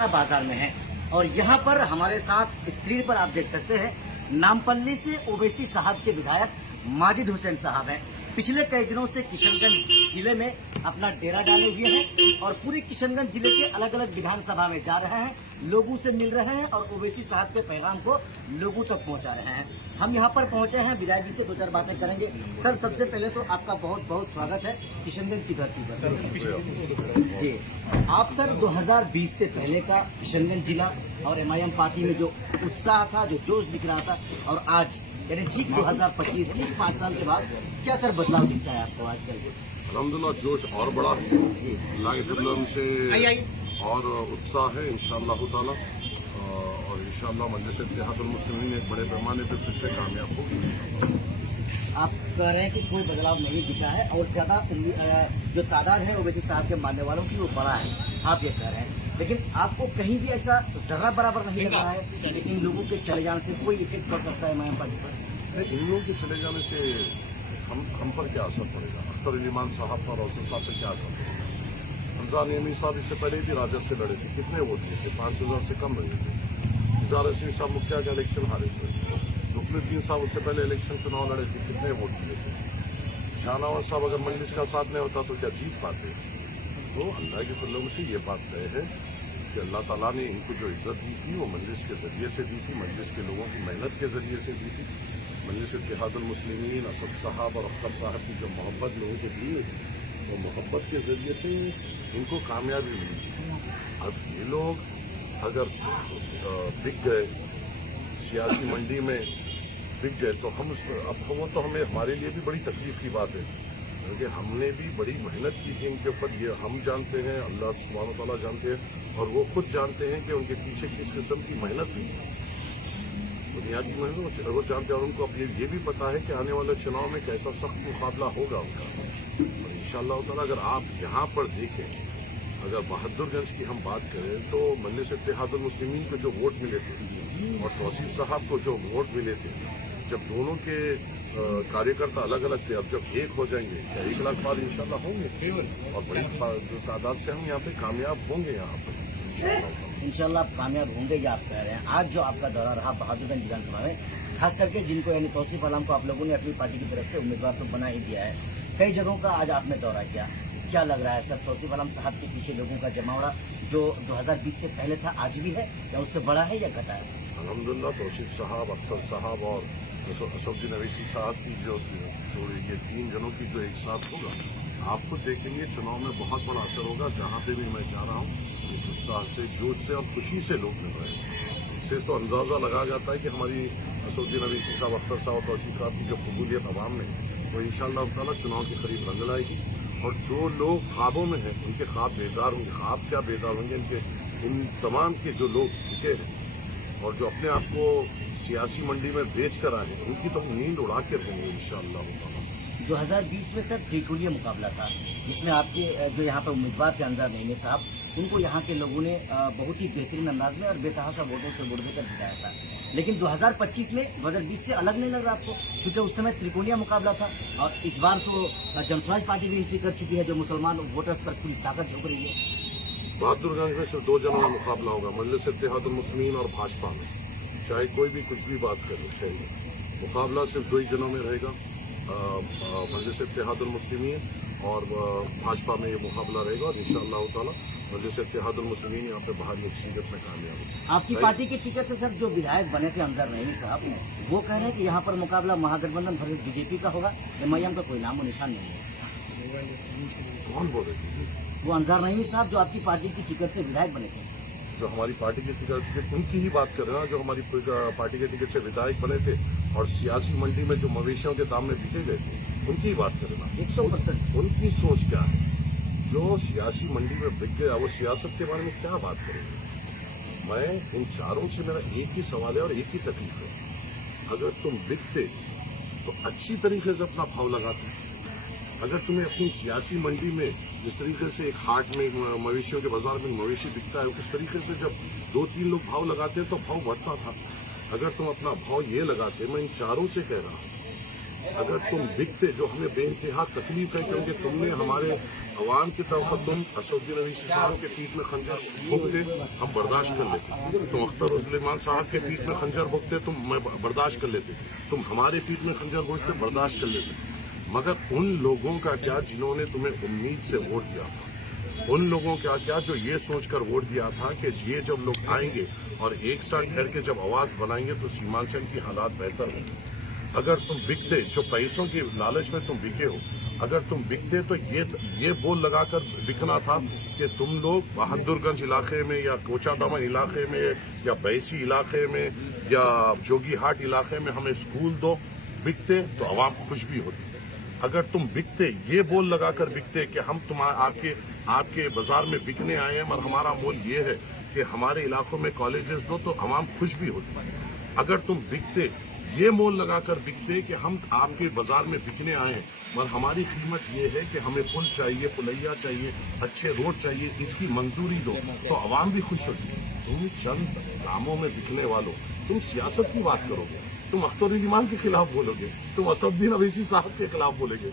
बाजार में है और यहाँ पर हमारे साथ स्क्रीन पर आप देख सकते हैं नामपल्ली से ओवैसी साहब के विधायक माजिद हुसैन साहब हैं। पिछले कई दिनों से किशनगंज जिले में अपना डेरा डाले हुए हैं और पूरी किशनगंज जिले के अलग अलग विधानसभा में जा रहे हैं, लोगों से मिल रहे हैं और ओवैसी साहब के पैगाम को लोगों तक पहुंचा रहे हैं। हम यहाँ पर पहुंचे हैं, विधायक जी से दो चार बातें करेंगे। सर, सबसे पहले तो आपका बहुत बहुत स्वागत है किशनगंज की धरती पर। जी, आप सर 2020 से पहले का किशनगंज जिला और एमआईएम पार्टी में जो उत्साह था, जो जोश दिख रहा था, और आज यानी ठीक 2025 ठीक 5 साल के बाद क्या सर बदलाव दिखता है आपको आजकल? अल्हम्दुलिल्लाह जोश और बड़ा है, अल्लाह के फजल से और उत्साह है इंशाअल्लाह ताला, और इंशाअल्लाह मजलिस इत्तेहादुल मुस्लिमीन एक बड़े पैमाने पर फिर से कामयाब होगी। आप कह रहे हैं कि कोई बदलाव नहीं दिखा है और ज्यादा जो तादाद है ओवैसी साहब के मानने वालों की वो बड़ा है, आप ये कह रहे हैं, लेकिन आपको कहीं भी ऐसा जरा बराबर नहीं लग रहा है कि इन लोगों के चले जाने से कोई इफेक्ट पड़ सकता है एमआईएम पार्टी पर? इन लोगों के चले जाने से हम पर क्या असर पड़ेगा? अख्तर इमान साहब पर, औसत साहब पर क्या असर पड़ेगा? रमजान यमीन साहब इससे पहले भी राजद से लड़े थे, कितने वोट दिए थे? 5,000 से कम लगे थे। इजार रशीद साहब मुखिया का इलेक्शन हारे थे। रुकनुद्दीन साहब उससे पहले इलेक्शन चुनाव लड़े थे, कितने वोट दिए थे? शाहनवाज साहब अगर मजलिस का साथ नहीं होता तो क्या जीत पाते? तो अल्लाह के फजल से ये बात तय है कि अल्लाह ताला ने इनको जो इज्जत दी थी वो मजलिस के जरिए से दी थी, मजलिस के लोगों की मेहनत के जरिए से दी थी। मजलिस इत्तेहादुल मुस्लिमीन, असद साहब और अख्तर साहब की जो मोहब्बत लोगों के लिए थी, वो मोहब्बत के जरिए से इनको कामयाबी मिली थी। अब ये लोग अगर बिक गए, सियासी मंडी में बिक गए, तो हम अब वो तो हमें हमारे लिए भी बड़ी तकलीफ की बात है, क्योंकि हमने भी बड़ी मेहनत की थी इनके ऊपर। ये हम जानते हैं, अल्लाह सुब्हान तआला जानते हैं, और वो खुद जानते हैं कि उनके पीछे किस किस्म की मेहनत हुई थी, बुनियादी मेहनत वो जानते हैं। और उनको अब ये भी पता है कि आने वाले चुनाव में कैसा सख्त मुकाबला होगा उनका। और इंशाअल्लाह ताला अगर आप यहाँ पर देखें, अगर बहादुरगंज की हम बात करें तो मजलिस इत्तेहादुल मुस्लिमीन को जो वोट मिले थे और तौसीफ साहब को जो वोट मिले थे, जब दोनों के कार्यकर्ता अलग अलग थे, अब जब एक हो जाएंगे क्या 1 लाख पार इंशाल्लाह होंगे और बड़ी तादाद से हम यहाँ पे कामयाब होंगे। यहाँ पर इंशाल्लाह आप कामयाब होंगे, ये आप कह रहे हैं। आज जो आपका दौरा रहा बहादुरगंज विधानसभा में, खास करके जिनको यानी तौसीफ आलम को आप लोगों ने अपनी पार्टी की तरफ से उम्मीदवार तो बना ही दिया है, कई जगहों का आज आपने दौरा किया, क्या लग रहा है सर? तौसीफ आलम साहब के पीछे लोगों का जमावड़ा जो 2020 से पहले था आज भी है, या उससे बड़ा है या घटा है? अल्हम्दुलिल्लाह तौसीफ साहब, अख्तर साहब और असदुद्दीन अवैसी साहब की जो ये 3 जनों की जो एक साथ होगा, आप खुद देखेंगे चुनाव में बहुत बड़ा असर होगा। जहाँ पे भी मैं जा रहा हूँ उत्साह से, जोश से और खुशी से लोग मिल रहे हैं। इससे तो अंदाजा लगाया जाता है कि हमारी असदुद्दीन अवैसी साहब, अख्तर साहब, तौसीफ साहब की जो कबूलियत अवाम में वो इंशाअल्लाह ताला चुनाव के करीब रंग लाएगी। और जो लोग ख्वाबों में हैं उनके ख्वाब बेदार होंगे। ख्वाब क्या बेदार होंगे इनके, इन तमाम के जो लोग टिके हैं और जो अपने आप को सियासी मंडी में बेच कर आए हैं, उनकी तो नींद उड़ा के रहेंगे इंशाअल्लाह। 2020 में सर त्रिकोणीय मुकाबला था, जिसमें आपके जो यहाँ पर उम्मीदवार थे अंजार नईमी साहब, उनको यहाँ के लोगों ने बहुत ही बेहतरीन अंदाज में और बेतहाशा वोटों से वोट देकर जिताया था। लेकिन 2025 में 2020 से अलग नहीं लग रहा आपको, क्योंकि उस समय त्रिकोणीय मुकाबला था और इस बार तो जनसुराज पार्टी भी एंट्री कर चुकी है, जो मुसलमान वोटर्स पर पूरी ताकत झोंक रही है। बहादुरगंज में सिर्फ 2 जनों का मुकाबला होगा, मजलिस इत्तेहादुल मुस्लिमीन और भाजपा में। चाहे कोई भी कुछ भी बात करे, चाहिए मुकाबला सिर्फ 2 ही जनों में रहेगा, मजलिस इत्तेहादुल मुस्लिमीन और भाजपा में ये मुकाबला रहेगा। और इंशाअल्लाह ताला मजलिस इत्तेहादुल मुस्लिमीन यहाँ पे बाहरी अक्सरियत में कामयाब होगी। आपकी पार्टी के टिकट से सर जो विधायक बने थे अंजार नईमी साहब, वो कह रहे हैं कि यहाँ पर मुकाबला महागठबंधन वर्सेस बीजेपी का होगा, एमआईएम का कोई नामो निशान नहीं है। कौन बोले थे? वो अंजार नईमी साहब जो आपकी पार्टी की टिकट से विधायक बने थे। जो हमारी पार्टी के टिकट, उनकी ही बात कर रहे हैं, जो हमारी पार्टी के टिकट से विधायक बने थे और सियासी मंडी में जो मवेशियों के दाम में बिके गए थे, उनकी ही बात कर रहे हैं। 100% उनकी सोच क्या है? जो सियासी मंडी में बिक गया वो सियासत के बारे में क्या बात करेंगे? मैं इन चारों से मेरा एक ही सवाल है और एक ही तकलीफ है। अगर तुम बिकते तो अच्छी तरीके से अपना भाव लगाते। अगर तुम्हें अपनी सियासी मंडी में जिस तरीके से एक हाट में मवेशियों के बाजार में मवेशी बिकता है, उस तरीके से जब 2-3 लोग भाव लगाते हैं तो भाव बढ़ता था। अगर तुम अपना भाव ये लगाते, मैं इन चारों से कह रहा हूं अगर तुम बिकते, जो हमें बेइंतहा तकलीफ है, क्योंकि तुमने हमारे अवाम की तरफ तुम असदुद्दीन अवीसी साहब के पीठ में खंजर भोंकते, हम बर्दाश्त कर लेते। तुम अख्तर उस्मान साहब के पीठ में खंजर भोंकते, तुम बर्दाश्त कर लेते। तुम हमारे पीठ में खंजर भोंकते, बर्दाश्त कर लेते। मगर उन लोगों का क्या जिन्होंने तुम्हें उम्मीद से वोट दिया था, उन लोगों का क्या जो ये सोचकर वोट दिया था कि ये जब लोग आएंगे और एक साल ठहर के जब आवाज बनाएंगे तो सीमांचल की हालात बेहतर होंगे। अगर तुम बिकते, जो पैसों की लालच में तुम बिके हो, अगर तुम बिकते तो ये बोल लगाकर बिकना था कि तुम लोग बहादुरगंज इलाके में या कोचादामा इलाके में या बैसी इलाके में या जोगीहाट इलाके में हमें स्कूल दो। बिकते तो आवाम खुश भी होती। अगर तुम बिकते, ये बोल लगाकर बिकते कि हम आपके बाजार में बिकने आए हैं और हमारा मोल ये है कि हमारे इलाकों में कॉलेजेस दो, तो आवाम खुश भी होती। अगर तुम बिकते, ये मोल लगाकर बिकते कि हम आपके बाजार में बिकने आए हैं और हमारी कीमत ये है कि हमें पुल चाहिए, पुलैया चाहिए, अच्छे रोड चाहिए, इसकी मंजूरी दो, तो आवाम भी खुश होती। तुम चंद दामों में बिकने वालों, तुम सियासत की बात करोगे, तुम अख्तर इमाम के खिलाफ बोलोगे, तुम असदुद्दीन अवीसी साहब के खिलाफ बोलेगे,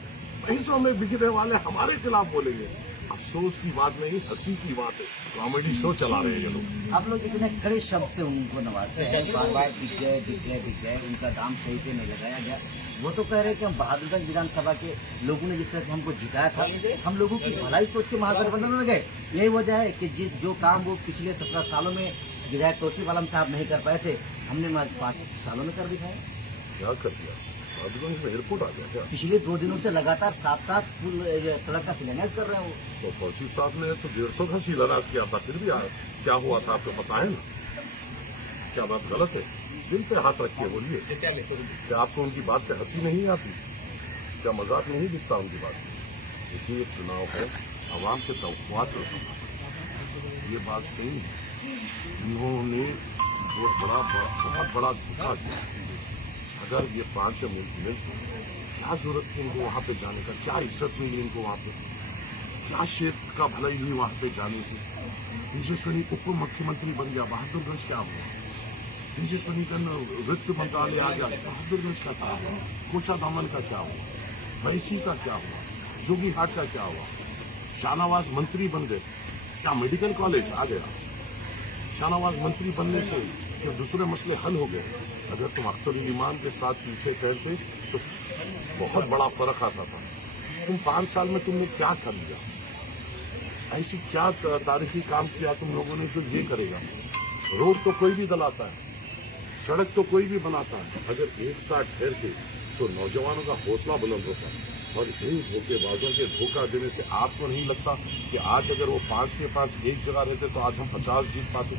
पैसों में बिकने वाले हमारे खिलाफ बोलेगे। अफसोस की बात नहीं, हंसी की बात है। कॉमेडी शो चला रहे हैं ये लोग। आप लोग इतने कड़े शब्द से उनको नवाजते हैं, बार बार बिक गए, उनका दाम सही से नहीं लगाया गया। वो तो कह रहे हैं कि हम बहादुरगंज विधानसभा के लोगों ने जिस तरह से हमको जिताया था, हम लोगों की भलाई सोच के महागठबंधन में गए। यही वजह है कि जो काम वो पिछले 17 सालों में विधायक तौसीफ आलम साहब नहीं कर पाए थे, हमने 5 सालों में कर दिखाया। क्या कर दिया? बहादुरगंज में एयरपोर्ट आ गया क्या? पिछले 2 दिनों से लगातार 7 पुल सड़क का शिलान्यास कर रहे हो। तो तौसीफ साहब ने तो 150 का शिलान्यास किया था, फिर भी क्या हुआ था आपको पता है ना? क्या बात गलत है? दिल पे हाथ रख के बोलिए। क्या आपको उनकी बात पे हंसी नहीं आती? क्या मजाक नहीं दिखता उनकी बात? देखिए, ये चुनाव है, आवाम के तवक्कुआत ये बात सही है। इन्होंने बहुत बड़ा धोखा दिया। अगर ये 5 मुल्क में क्या जरूरत थी इनको वहां पे जाने का? क्या इज्जत मिली इनको वहां पे? क्या क्षेत्र का भलाई हुई वहां पे जाने से? तेजस्वी उप मुख्यमंत्री बन गया, बहादुरगंज क्या हुआ? तेजस्वी का वित्त मंत्रालय आ गया, बहादुरगंज का क्या हुआ? कोचादामन का क्या हुआ? बैसी का क्या हुआ? जोगीहाट का क्या हुआ? शाहनवाज मंत्री बन गए, क्या मेडिकल कॉलेज आ गया? शाहनवाज मंत्री बनने से क्या दूसरे मसले हल हो गए? अगर तुम अख्तर इमाम के साथ पीछे करते तो बहुत बड़ा फर्क आता था। तुम 5 साल में तुमने क्या कर लिया? ऐसी क्या तारीखी काम किया तुम लोगों ने जो ये करेगा? रोड तो कोई भी दलाता है, सड़क तो कोई भी बनाता है। अगर एक साथ ठहरते तो नौजवानों का हौसला बुलंद होता है। और इन धोखेबाजों के धोखा देने से आपको नहीं लगता कि आज अगर वो 5 के 5 एक जगह रहते तो आज हम 50 जीत पाते?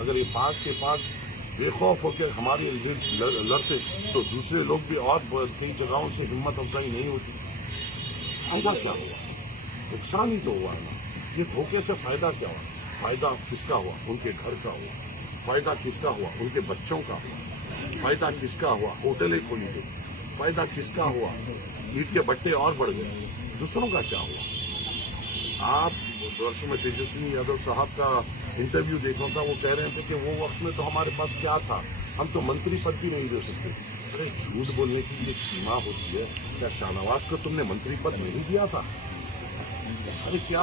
अगर ये 5 के 5 बेखौफ होकर हमारे लड़ते तो दूसरे लोग भी और कई जगहों से हिम्मत अफजाई नहीं होती। फायदा क्या हुआ? नुकसान ही तो हुआ है ना। ये धोखे से फायदा क्या हुआ? फायदा किसका हुआ? उनके घर का हुआ। फायदा किसका हुआ? उनके बच्चों का हुआ। फायदा किसका हुआ? होटलें खोली गई। फायदा किसका हुआ? ईट के बट्टे और बढ़ गए। दूसरों का क्या हुआ? आप वर्षों में तेजस्वी यादव साहब का इंटरव्यू देखा था, वो कह रहे थे कि वो वक्त में तो हमारे पास क्या था, हम तो मंत्री पद भी नहीं दे सकते। अरे झूठ बोलने की एक सीमा होती है। क्या शाहनवाज को तुमने मंत्री पद नहीं दिया था? अरे क्या,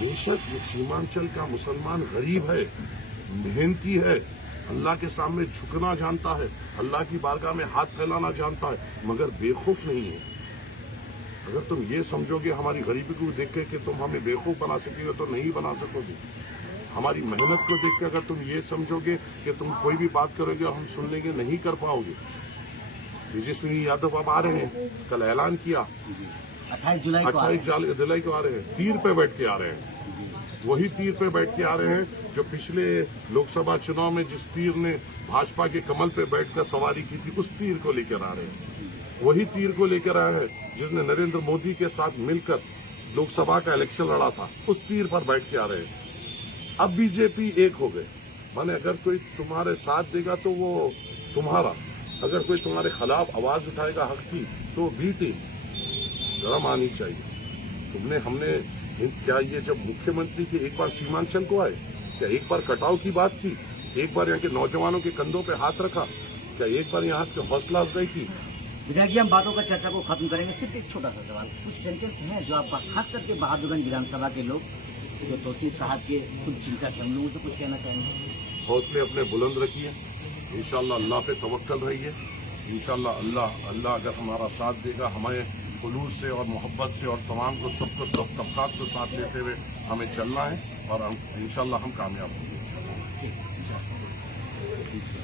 बेशक ये सीमांचल का मुसलमान गरीब है, मेहनती है, अल्लाह के सामने झुकना जानता है, अल्लाह की बारगाह में हाथ फैलाना जानता है, मगर बेवकूफ नहीं है। अगर तुम ये समझोगे हमारी गरीबी को देख के कि तुम हमें बेवकूफ बना सकोगे तो नहीं बना सकोगे। हमारी मेहनत को देख के अगर तुम ये समझोगे कि तुम कोई भी बात करोगे और हम सुन लेंगे, नहीं कर पाओगे। तेजस्वी यादव अब आ रहे हैं, कल ऐलान किया 28 जुलाई को आ रहे हैं। तीर पे बैठ के आ रहे हैं। वही तीर पे बैठ के आ रहे हैं जो पिछले लोकसभा चुनाव में जिस तीर ने भाजपा के कमल पे बैठकर सवारी की थी, उस तीर को लेकर आ रहे हैं। वही तीर को लेकर आए हैं जिसने नरेंद्र मोदी के साथ मिलकर लोकसभा का इलेक्शन लड़ा था, उस तीर पर बैठ के आ रहे हैं। अब बीजेपी एक हो गए। माने अगर कोई तुम्हारे साथ देगा तो वो तुम्हारा, अगर कोई तुम्हारे खिलाफ आवाज उठाएगा हक की तो बी टीम। शर्म आनी चाहिए। हमने क्या ये जब मुख्यमंत्री के एक बार सीमांचल को आए, क्या एक बार कटाव की बात की? एक बार यहाँ के नौजवानों के कंधों पे हाथ रखा? क्या एक बार यहाँ की हौसला अफजाई की? विधायक जी, हम बातों का चर्चा को खत्म करेंगे। सिर्फ एक छोटा सा सवाल, कुछ सेंटेंस हैं जो आप खास करके बहादुरगंज विधानसभा के लोग जो तौसीफ साहब के शुभ चिंतक हैं, उन लोगों से कुछ कहना चाहेंगे? हौसले अपने बुलंद रखिए, इंशाल्लाह अल्लाह पे तवक्कल रहिए, इंशाल्लाह अल्लाह अगर हमारा साथ देगा, हमें खुलूस से और मोहब्बत से और तमाम को सबको सब तबकात को साथ लेते हुए हमें चलना है और हम इंशाल्लाह हम कामयाब होंगे। ठीक है।